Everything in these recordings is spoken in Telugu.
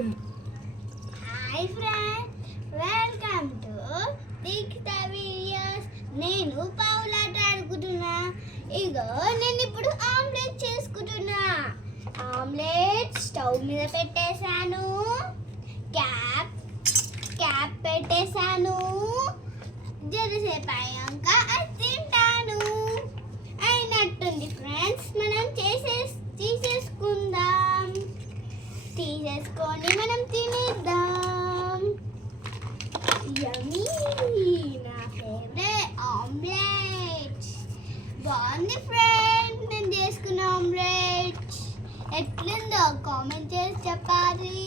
Hi friends, welcome to Dikshita videos. నేను పావులాట ఆడుకుంటున్నా. ఇగో నేను ఇప్పుడు ఆమ్లెట్ చేసుకుంటున్నా. ఆమ్లెట్ స్టవ్ మీద పెట్టేశాను. క్యాప్ పెట్టేశాను. జరసేపు అయ్యాక అది తింటాను. అయినట్టుంది ఫ్రెండ్స్, మనం తీసేసుకొని మనం తినేద్దాం. యమ్మీ, నా ఫేవరెట్ ఆమ్లెట్. బాగుంది ఫ్రెండ్స్, నేను చేసుకున్న ఆమ్లెట్. ఎట్లుందో కామెంట్ చేసి చెప్పాలి.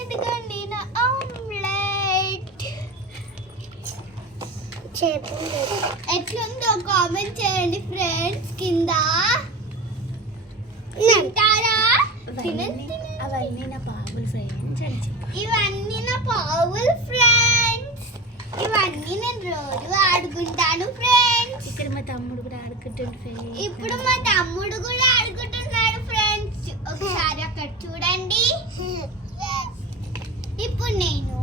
ఎందుకండి నా ఆమ్లెట్ ఎట్లుందో కామెంట్ చేయండి ఫ్రెండ్స్ కింద. తింటారా? అవన్నీ నా పావులు ఫ్రెండ్స్. ఇవన్నీ నా పావులు ఫ్రెండ్స్. ఇవన్నీ నేను రోజు ఆడుకుంటాను ఫ్రెండ్స్. ఇక్కడ మా తమ్ముడు కూడా ఆడుకుంటాడు ఫ్రెండ్స్. ఇప్పుడు మా తమ్ముడు కూడా ఆడుకుంటున్నాడు ఫ్రెండ్స్. ఒకసారి అక్కడ చూడండి. ఇప్పుడు నేను